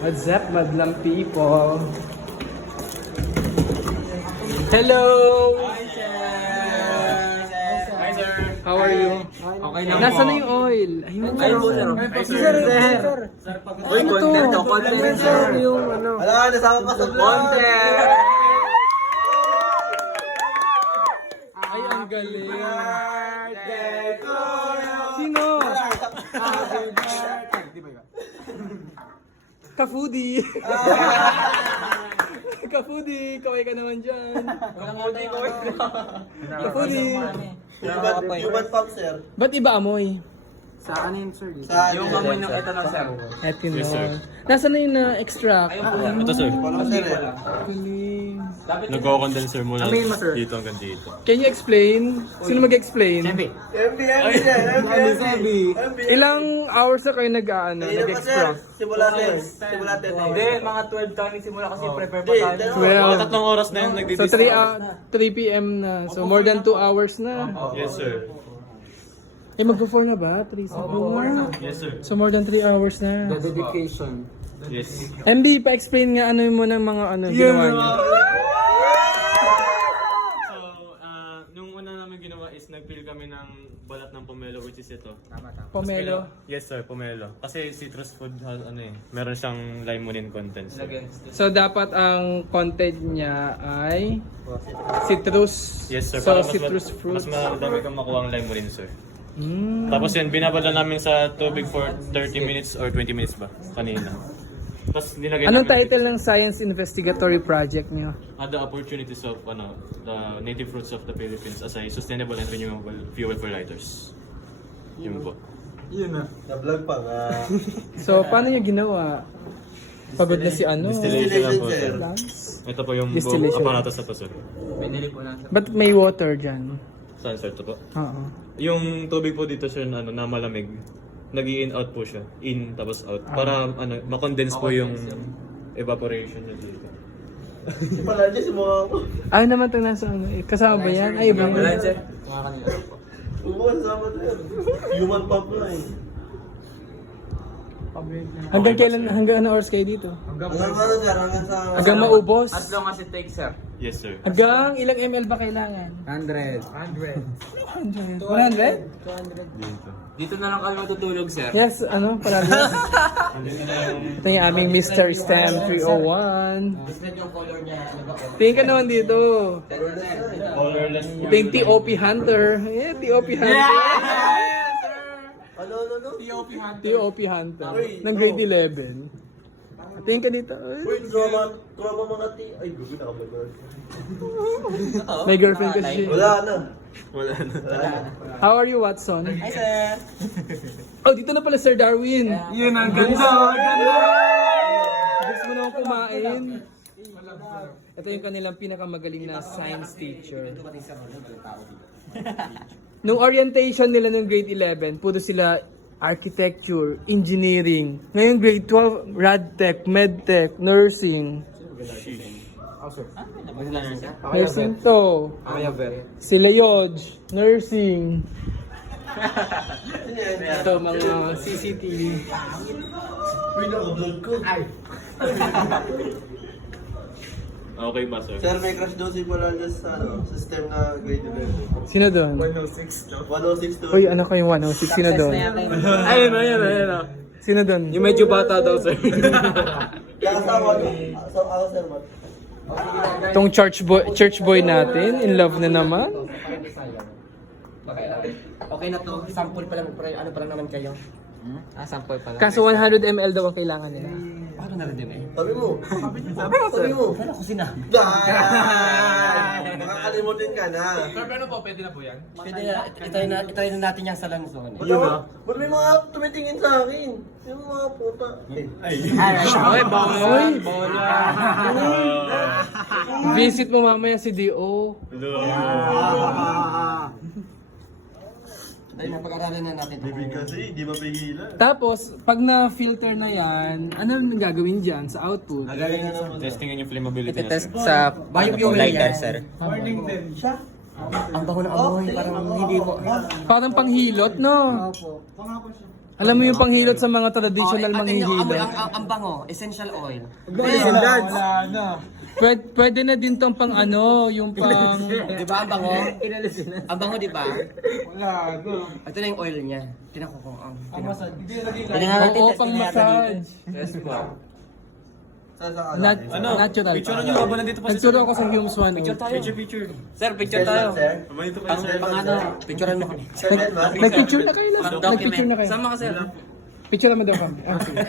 What's up, madlang people? Hello! Hi, sir. How are you? Okay lang Nasaan na yung oil? Ayun. Ay, po, sir. Ay, sir. Uy, Ano to? content to, content, sir. Yung ano. Wala, nasama pa sa. Content. Ay, ang galing. Sino? Ka-foodie. Ka-foodie, kaway ka naman dyan. Ka-foodie. Human, pump, sir. Ba't iba amoy? Sa Yung amoy ng ito lang, sir. Eto no. Nasaan na yung na-extract? Ito sir, Walang sir eh. Nagko-condenser mo, sir. dito hanggang dito. Can you explain? Sino mag-explain? Siyempre. MB, MB, MB, MB. Ilang hours na kayo nag-ano, sir. nag-extract? Simula 10. Simula 10. Hindi, mga 12 kami simula kasi prepare pa Hindi, tayo. dalawa. Well, Mga tatlong oras na yun So nagdi-discuss. 3 uh, 3 p.m. na. So more than 2 hours na. Yes sir. Eh magpo-4 na ba? 3 sa Yes sir. So more than 3 hours na. dedication. Yes. MB, pa-explain nga ano mo ng mga ano ginawa niya. So, ah, nung una namin ginawa is nag-peel kami ng balat ng pomelo which is ito. Pomelo. Yes sir, pomelo. Kasi citrus food has ano eh, meron siyang limonene content. sir. So dapat ang content niya ay citrus. Yes sir, So para mas, citrus ma- fruits. mas madami kang makuha ang limonene sir. Mm. Tapos yun, binabala namin sa tubig for 30 minutes or 20 minutes ba kanina. Tapos nilagay Anong namin- title ng science investigatory project niyo? Other opportunities of ano, the native fruits of the Philippines as a sustainable and renewable fuel for lighters. Yun po. Na-vlog pa nga. So paano niyo ginawa? Pagod na si ano? Distillation lang po, sir. sir. Lance? Ito po yung buong Distillation. aparatos na to, sir. Binili po lang, sir. Ba't may water dyan? Saan, sir? Ito po. Oo. Yung tubig po dito, sir, na, ano, na malamig. Nag in out po siya. In, tapos out. Para, ano, makondense po yung evaporation niya dito. Si Palarja, si mga ako. Ano naman itong nasa ano? eh, Kasama ba yan? Ay, iba Wala, yan. sir. Mga kanila. Umuha sa sir. Human pump na eh. Hanggang kailan, hanggang ano oras kayo dito? Hanggang ano sir, hanggang sa... Hanggang maubos? As long as it takes, sir. Yes, sir. Hanggang ilang ml ba kailangan? 100. 100. 100? 200. Dito. Dito na lang kami matutulog, sir. Yes, ano, palagi. Ito yung aming Mr. Stan 301. yung color niya. Tingin ka naman dito. Colorless. Ito yung TOP Hunter. Eh, TOP Hunter. Ano, ano, ano? TOP Hunter. Ng grade 11. Tingin ka dito. Ay, Uy, drama, drama mga ti... Ay, gusto na ako May girlfriend kasi. Wala na. Wala na. Wala na. How are you, Watson? Hi, sir. Oh, dito na pala Sir Darwin. Yun ang ganda. Ganda. Gusto mo naman kumain? Ito yung kanilang pinakamagaling na science teacher. Nung orientation nila ng grade 11, puro sila architecture, engineering. Ngayon grade 12, radtech, medtech, nursing. Nursing to. Sila Yodge, nursing. Ito mga CCTV. Uy, naka-vlog ko. Okay ba, sir? Sir, may crush daw si Palarja sa ano, system na grade 11. Sino doon? 106 to. Uy, ano kayong 106? Sino doon? Ayun, ayun, ayun. Sino doon? Yung medyo bata daw, sir. Kakasawa ko. Sa ako, sir. Tong church boy, church boy natin, in love na naman. Okay na to, sample pa lang, pre- ano pa lang naman kayo? Ah, sample pala. Kaso 100 ml daw ang kailangan nila. Paano na rin din eh? Sabi mo. Sabi mo. Sabi mo. Pero ako sinabi. Makakalimutin ka na. Pwede na, itayin na, itayin na natin yung sa lanson. Eh. Yun na. Ba't may mga tumitingin sa akin? Yung mga puta. Ay, bawal. Visit mo mamaya si D.O. Hello. Dahil napag-aralan na natin. Bibig kasi, di mapigilan. Tapos, pag na-filter na yan, ano ang gagawin dyan sa output? Magaling na naman. Testingin yung flammability niya, Test sir. sa Bio lighter, sir. Ang baho ng amoy, parang hindi mo. Parang panghilot, no? Alam mo yung panghilot sa mga traditional Oh, amoy, manghihilot. ang, ang, ang bango, essential oil. Pwede, pwede na din tong pang ano, yung pang... Di ba ang bango? ang bango, di ba? Ito na yung oil niya. Tinako ko. Ang, tinako. Oo, pang massage. Yes po. Nat natural. Picture nyo habang nandito pa si Nagturo ako sa Humes One. Picture tayo. Picture, picture. Sir, picture tayo. Habang dito pa Pang, si pang ano? Picturean mo kami. Nag- Nag-picture na kayo na. Pang Nag-picture document. na kayo. Sama ka sir. Picture mo daw kami. Sige.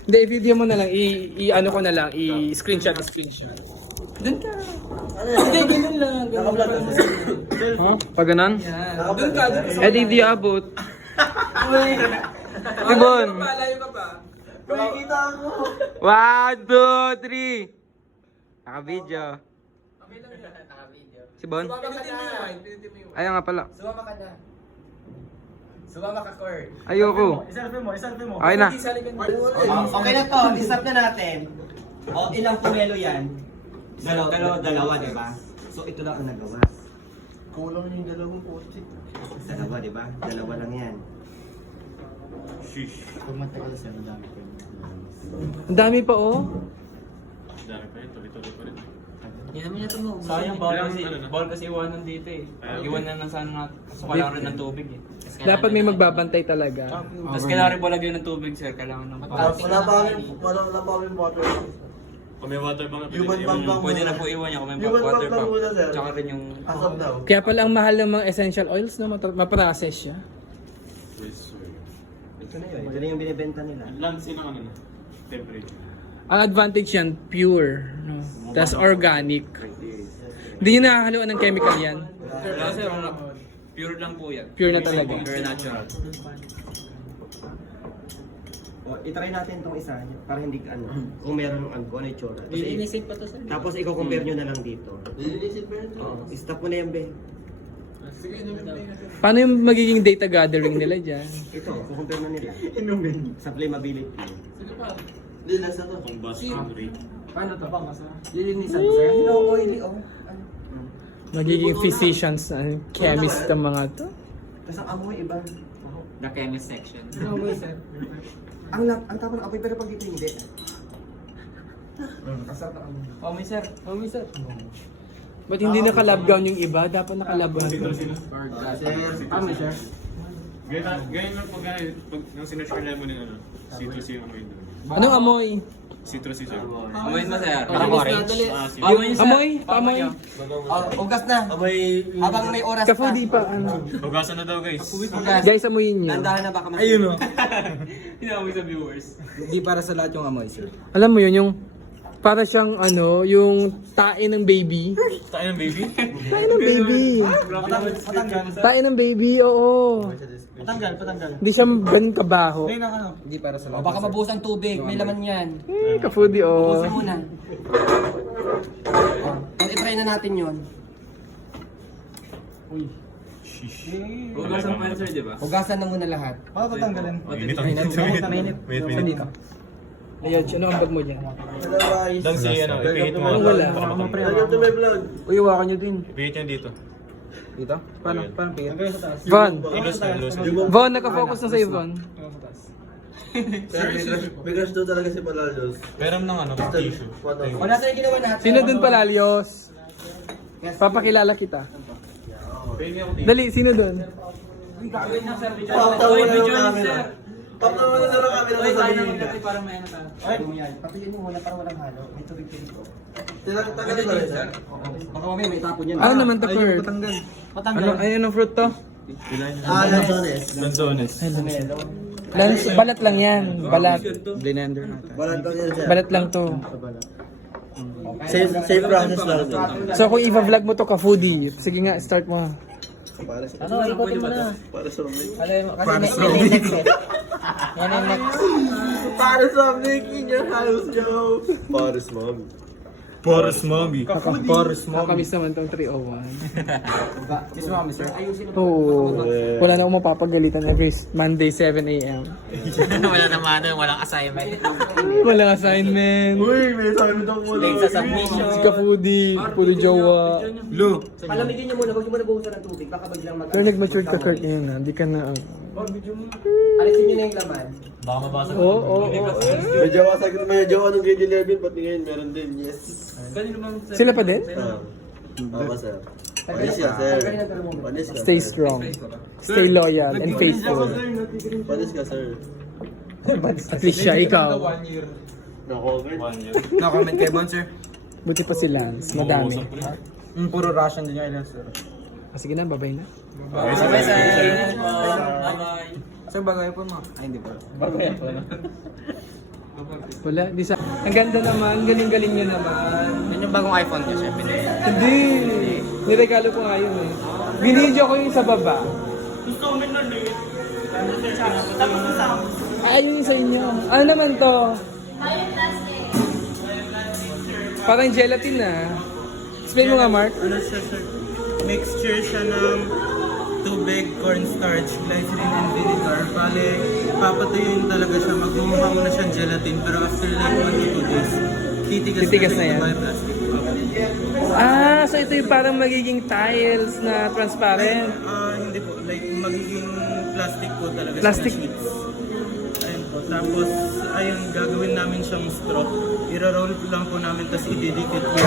Hindi, i-video mo na lang. I- I-ano ko na lang. I-screenshot, screenshot. Doon ka. Hindi, ganun lang. Ganun lang. Ha? Pag ganun? Doon ka. Eh, di di abot. Tibon. Malayo ka pa. Nakikita ako. One, two, three. Naka-video. Si Bon? Ayaw nga pala. Sumama ka na. Sumama ka, Kurt. Ayoko. Isalve mo, isalve mo. Okay na. Okay na to, disap na natin. O, ilang pumelo yan? Dalawa, dalawa, dalawa, di ba? So, ito lang ang nagawa. Kulang yung dalawang post Dalawa, di ba? Dalawa lang yan. Sheesh. Ang dami pa oh. Dami pa yun, tuloy-tuloy pa rin. Hindi naman niya tumubo. Sayang, bawal Ilang, kasi, ano na? bawal kasi iwanan dito eh. Ah, okay. Iwanan na sana nga, sukalang rin ng tubig eh. Dapat may magbabantay talaga. Tapos kailangan rin balagyan ng tubig sir, kailangan ng Wala wala pa kami, wala wala pa kami water. Kung may water bang Human pump lang Pwede na po iwan niya kung may Human water pump muna, sir. Tsaka rin yung... As of now. Kaya pala ang mahal ng mga essential oils no, Mata- maprocess siya. Ito na yun. Ito na yung binibenta nila. Lance yun ang ano na. Temperature. Ang advantage yan, pure. No? Tapos organic. Hindi nyo nakakaluan ng chemical yan. Sir, wala. Pure lang po yan. Pure na talaga. Pure natural. O, itry natin itong isa para hindi ka ano, kung meron ng ano, kung ano yung tsura. Tapos, i- pa to sir. tapos i-compare nyo na lang dito. Lilisit pa yun. Oo, stop mo na yan, be. Paano yung magiging data gathering nila dyan? Ito, kukompare na nila. Inumin. Sa flammability. Hindi, nasa to. Combustion rate. Paano to? Lilinisan ko sa'yo. Ano, oily, oh. Ano? Magiging physicians, uh, chemist ang mga to. Tapos ang amoy iba. The chemist section. Ang, lap- ang tama ng amoy, pero pag dito hindi. Oh, may sir. Oh, may sir. Ba't hindi naka-lab gown yung iba? Dapat naka-lab gown. Dito sila. Tama, sir. Ganyan, ganyan lang pag ganyan, pag nang sinashare na mo ng ano, citrus yung amoy doon. Anong amoy? Citrus yung sir. Amoy mo sir. Parang orange. Ah. Amoy sir. Amoy? Amoy? Oh, ugas na. Amoy... Habang may oras Kafu pa. di pa, ano. Hugasan na daw guys. Ugas. Guys, amoyin nyo. Nandahan na baka mas... Ayun o. Inamoy sa viewers. Alam mo yun, yung para siyang ano, yung tae ng baby. Tayo ng baby. Tae ng baby. Tae ng baby, oo. Patanggal, patanggal. Hindi siya ganun kabaho. O, baka mabuhos ang tubig. May laman yan. Eh, kafudi, oh. Buhusin muna. O, itry na natin yun. Hugasan mo yan sir, di ba? Hugasan na muna lahat. Mainit ang mainit. Mainit. Mainit. Ayun, ano ang bag mo dyan? Otherwise... Dang si ano, ipihit mo. Anong wala? To may vlog. Uy, hawakan nyo din. Ipihit yan dito. Dito? Paano? Paano pihit? Von! Von, nakafocus na sa'yo, Von. Biglas daw talaga si Palacios. Meron ng ano, tissue. O, nasa yung ginawa natin? Sino dun palalios? Papakilala kita. Dali, sino dun? Pop tawa na yung camera. Pop tawa na sa camera na sabihin ka. Para may ano tayo. Ay. Patuloy mo muna para walang halo. May tubig din ito. Tinatagal na rin, sir. Baka mamaya may tapon yan. Ano naman to, Kurt? Ano, ano yung fruit to? Ah, Lanzones. Lanzones. Lance, balat lang yan. Balat. Walang to yan, sir. Balat lang to. Safe, safe process lang. So kung i-vlog mo to ka foodie, sige nga, start mo. Ano, ikotin mo na. Para sa may may next eh. Yan ang next. Para sa making your house, yo. Para sa mommy. Boris Mommy. Boris mo. Nakakamiss naman tong 301. Kiss mo kami, sir. Ayusin mo. Oo. Wala na akong mapapagalitan every Monday 7 a.m. Wala naman ano, walang assignment. Walang assignment. Uy, may sabi daw mo Late sa submission. Si ka foodie, puro jowa. Lu. Palamigin niyo muna, huwag niyo muna buhusan ng tubig. Baka biglang mag- Pero nag-matured ka Kurt ngayon na, hindi ka na, Alisin nyo na yung laman. Baka mabasa Oo, oo, oo. Medyo kasag, medyo anong grade 11, pati ngayon meron din, yes. Sila pa din? Ah, Tama, sir. Panis ka, sir. Panis ka, Stay sir. strong. Stay loyal and faithful. Panis ka, sir. At least siya, ikaw. Na-comment. Na-comment kay Bon, sir. Buti pa si Lance. Madami. Mm, puro Russian din yung sir. Ah, sige na, babay na. Bye, sir. Bye-bye. Sir, bagay po mo. Ay, hindi po. Wala, di sa... Ang ganda naman, galing-galing niya naman. Yan yung bagong iPhone ko, sir. Pinili. Hindi! Niregalo ko nga yun eh. Binidyo ko yung sa baba. Ay, yun yung sa inyo. Ano naman to? Parang gelatin na. Explain mo nga, Mark. Ano siya, sir? Mixture siya ng tubig, cornstarch, glycerin, and vinegar. Bale, papatuyuin talaga siya. Magmumukha mo na siyang gelatin. Pero after like 1 to 2 days, titigas, Titigas na siya yan. plastic. Ah, so ito yung parang magiging tiles na transparent. Ah, hindi po. Like, magiging plastic po talaga Plastic. na. Ayun po. Tapos, ayun, gagawin namin siyang straw. Ira-roll lang po namin, tapos ididikit po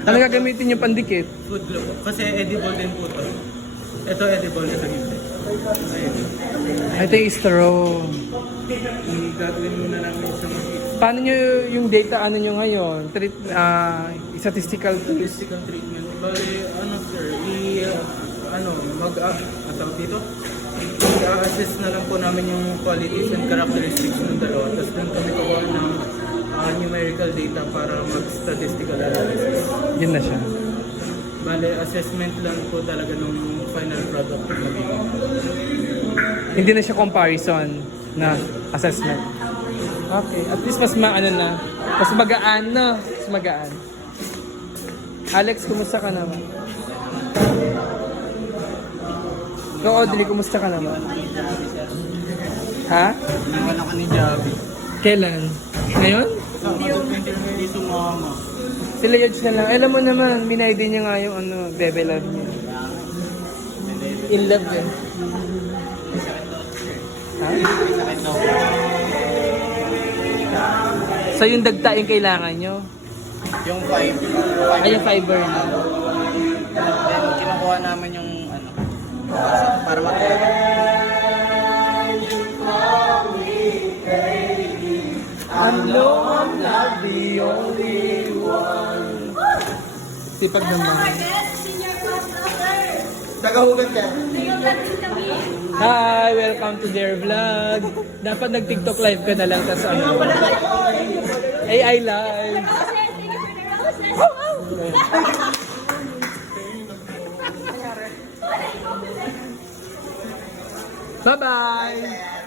yung. Ano gagamitin yung pandikit? Food glue po. Kasi edible din po to. Ito edible, ito hindi. Ayun. Ah, Ito yung straw. I- Gagawin muna namin siyang Paano nyo yung data ano nyo ngayon? Treat, ah, statistical tools. statistical treatment. Bali, ano sir, i, uh, ano, mag, uh, ang tawag dito? I-assess na lang po namin yung qualities and characteristics ng dalawa. Tapos doon kami kukuha ng uh, numerical data para mag-statistical analysis. Yun na siya. Bale, assessment lang po talaga ng final product magiging. Hindi na siya comparison na assessment. Okay, at least mas maano na. Mas magaan na. Mas magaan. Alex, kumusta ka naman? Ikaw, Audrey, kumusta ka naman? Ha? Naman ako ni Javi. Kailan? Ngayon? Hindi sumama. Sila Yodge na lang. Alam mo naman, minay din niya nga yung ano, bebe love niya. In love eh. Ha? So yung dagta yung kailangan nyo? Yung five, Ay, yung fiber na. then kinukuha namin yung ano, para mag I know the only one. Sipag naman. Tagahugan ka. Hi! Welcome to their vlog. Dapat nag-TikTok live ka na lang tas ano. AI live. Bye-bye!